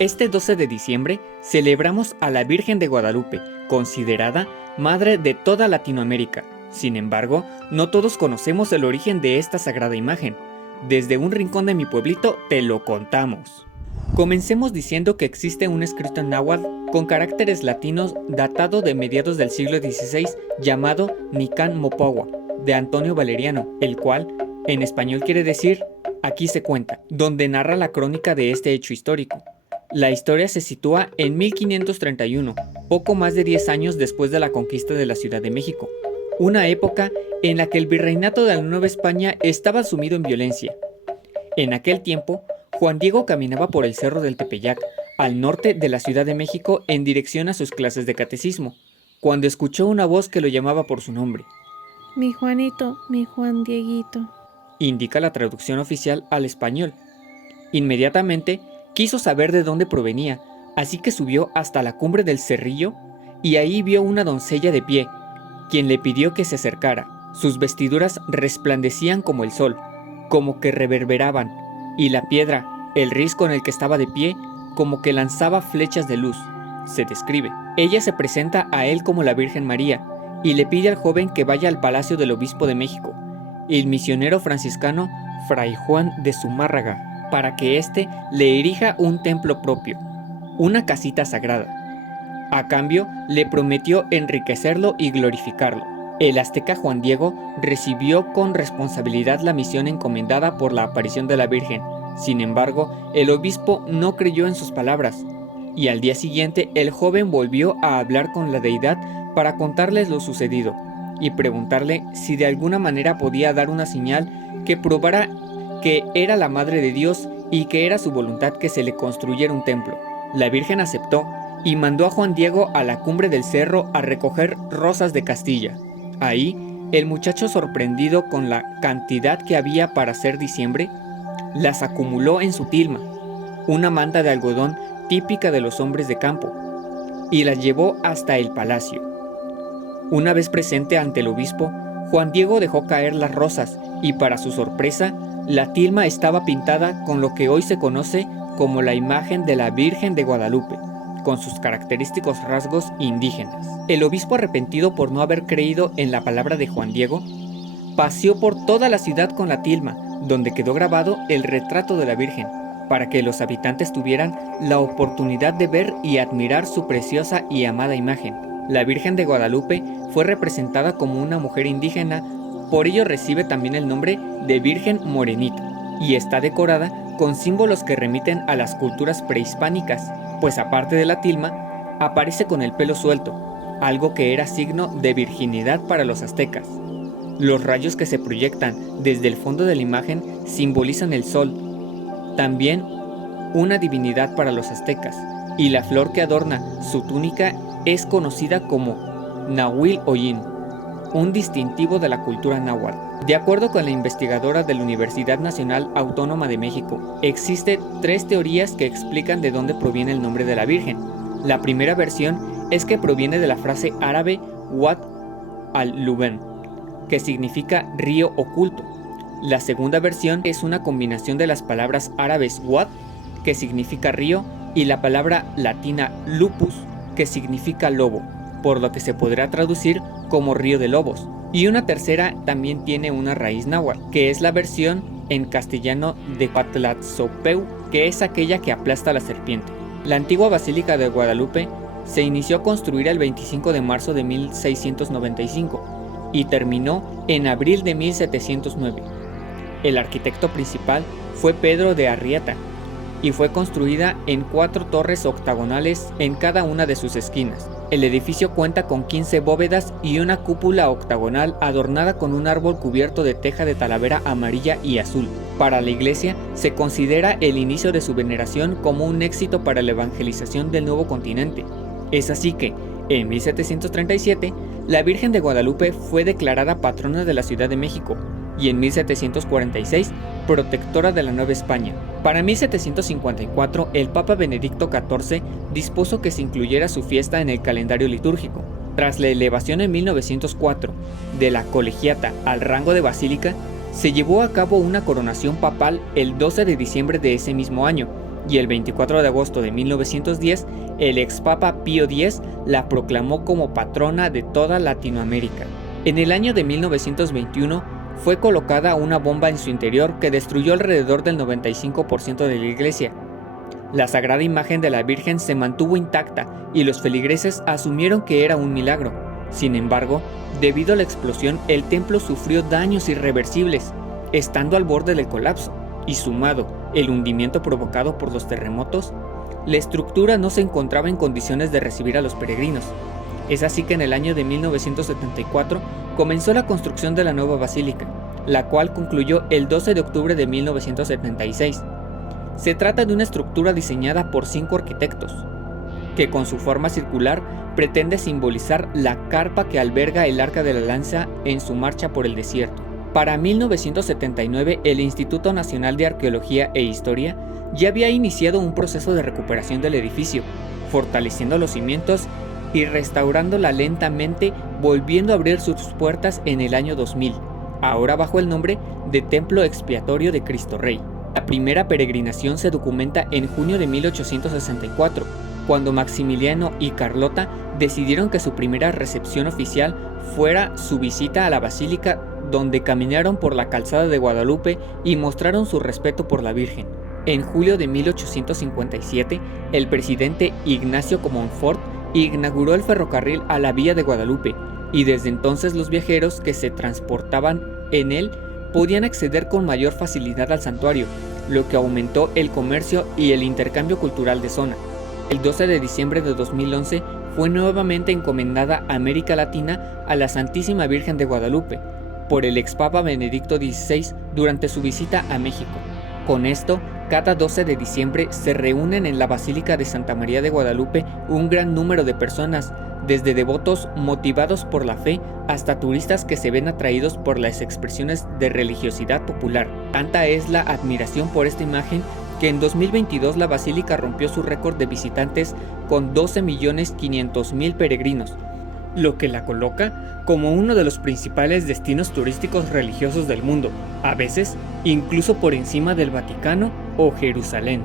Este 12 de diciembre celebramos a la Virgen de Guadalupe, considerada Madre de toda Latinoamérica. Sin embargo, no todos conocemos el origen de esta sagrada imagen. Desde un rincón de mi pueblito te lo contamos. Comencemos diciendo que existe un escrito en náhuatl con caracteres latinos datado de mediados del siglo XVI llamado Nican Mopahua, de Antonio Valeriano, el cual en español quiere decir "aquí se cuenta", donde narra la crónica de este hecho histórico. La historia se sitúa en 1531, poco más de 10 años después de la conquista de la Ciudad de México, una época en la que el virreinato de la Nueva España estaba sumido en violencia. En aquel tiempo, Juan Diego caminaba por el cerro del Tepeyac, al norte de la Ciudad de México, en dirección a sus clases de catecismo, cuando escuchó una voz que lo llamaba por su nombre. Mi Juanito, mi Juan Dieguito, indica la traducción oficial al español. Inmediatamente quiso saber de dónde provenía, así que subió hasta la cumbre del cerrillo y ahí vio una doncella de pie, quien le pidió que se acercara. Sus vestiduras resplandecían como el sol, como que reverberaban, y la piedra, el risco en el que estaba de pie, como que lanzaba flechas de luz. Se describe. Ella se presenta a él como la Virgen María y le pide al joven que vaya al palacio del obispo de México, el misionero franciscano Fray Juan de Zumárraga, para que éste le erija un templo propio, una casita sagrada. A cambio, le prometió enriquecerlo y glorificarlo. El azteca Juan Diego recibió con responsabilidad la misión encomendada por la aparición de la Virgen. Sin embargo, el obispo no creyó en sus palabras, y al día siguiente el joven volvió a hablar con la deidad para contarles lo sucedido y preguntarle si de alguna manera podía dar una señal que probara que era la Madre de Dios y que era su voluntad que se le construyera un templo. La Virgen aceptó y mandó a Juan Diego a la cumbre del cerro a recoger rosas de Castilla. Ahí, el muchacho, sorprendido con la cantidad que había para hacer diciembre, las acumuló en su tilma, una manta de algodón típica de los hombres de campo, y las llevó hasta el palacio. Una vez presente ante el obispo, Juan Diego dejó caer las rosas y, para su sorpresa, la tilma estaba pintada con lo que hoy se conoce como la imagen de la Virgen de Guadalupe, con sus característicos rasgos indígenas. El obispo, arrepentido por no haber creído en la palabra de Juan Diego, paseó por toda la ciudad con la tilma, donde quedó grabado el retrato de la Virgen, para que los habitantes tuvieran la oportunidad de ver y admirar su preciosa y amada imagen. La Virgen de Guadalupe fue representada como una mujer indígena, por ello recibe también el nombre de Virgen Morenita, y está decorada con símbolos que remiten a las culturas prehispánicas, pues aparte de la tilma, aparece con el pelo suelto, algo que era signo de virginidad para los aztecas. Los rayos que se proyectan desde el fondo de la imagen simbolizan el sol, también una divinidad para los aztecas, y la flor que adorna su túnica es conocida como Nahuil Oyin, un distintivo de la cultura náhuatl. De acuerdo con la investigadora de la Universidad Nacional Autónoma de México, existen 3 teorías que explican de dónde proviene el nombre de la Virgen. La primera versión es que proviene de la frase árabe Wat al-Luben, que significa río oculto. La segunda versión es una combinación de las palabras árabes Wat, que significa río, y la palabra latina lupus, que significa lobo, por lo que se podrá traducir como río de lobos. Y una tercera también tiene una raíz náhuatl, que es la versión en castellano de Cuatlatzopeu, que es aquella que aplasta a la serpiente. La antigua Basílica de Guadalupe se inició a construir el 25 de marzo de 1695 y terminó en abril de 1709. El arquitecto principal fue Pedro de Arrieta y fue construida en 4 torres octagonales en cada una de sus esquinas. El edificio cuenta con 15 bóvedas y una cúpula octagonal adornada con un árbol cubierto de teja de talavera amarilla y azul. Para la iglesia, se considera el inicio de su veneración como un éxito para la evangelización del nuevo continente. Es así que, en 1737, la Virgen de Guadalupe fue declarada patrona de la Ciudad de México y en 1746 protectora de la Nueva España. Para 1754, el Papa Benedicto XIV dispuso que se incluyera su fiesta en el calendario litúrgico. Tras la elevación en 1904 de la colegiata al rango de basílica, se llevó a cabo una coronación papal el 12 de diciembre de ese mismo año, y el 24 de agosto de 1910 el expapa Pío X la proclamó como patrona de toda Latinoamérica. En el año de 1921 fue colocada una bomba en su interior que destruyó alrededor del 95% de la iglesia. La sagrada imagen de la Virgen se mantuvo intacta y los feligreses asumieron que era un milagro. Sin embargo, debido a la explosión, el templo sufrió daños irreversibles, estando al borde del colapso, y sumado el hundimiento provocado por los terremotos, la estructura no se encontraba en condiciones de recibir a los peregrinos. Es así que en el año de 1974 comenzó la construcción de la nueva basílica, la cual concluyó el 12 de octubre de 1976. Se trata de una estructura diseñada por 5 arquitectos, que con su forma circular pretende simbolizar la carpa que alberga el Arca de la Alianza en su marcha por el desierto. Para 1979, el Instituto Nacional de Arqueología e Historia ya había iniciado un proceso de recuperación del edificio, fortaleciendo los cimientos y restaurándola lentamente, volviendo a abrir sus puertas en el año 2000, ahora bajo el nombre de Templo Expiatorio de Cristo Rey. La primera peregrinación se documenta en junio de 1864, cuando Maximiliano y Carlota decidieron que su primera recepción oficial fuera su visita a la basílica, donde caminaron por la calzada de Guadalupe y mostraron su respeto por la Virgen. En julio de 1857, el presidente Ignacio Comonfort inauguró el ferrocarril a la Vía de Guadalupe, y desde entonces los viajeros que se transportaban en él podían acceder con mayor facilidad al santuario, lo que aumentó el comercio y el intercambio cultural de zona. El 12 de diciembre de 2011 fue nuevamente encomendada América Latina a la Santísima Virgen de Guadalupe por el expapa Benedicto XVI durante su visita a México. Con esto, cada 12 de diciembre se reúnen en la Basílica de Santa María de Guadalupe un gran número de personas, desde devotos motivados por la fe hasta turistas que se ven atraídos por las expresiones de religiosidad popular. Tanta es la admiración por esta imagen que en 2022 la basílica rompió su récord de visitantes con 12.500.000 peregrinos, lo que la coloca como uno de los principales destinos turísticos religiosos del mundo, a veces incluso por encima del Vaticano o Jerusalén.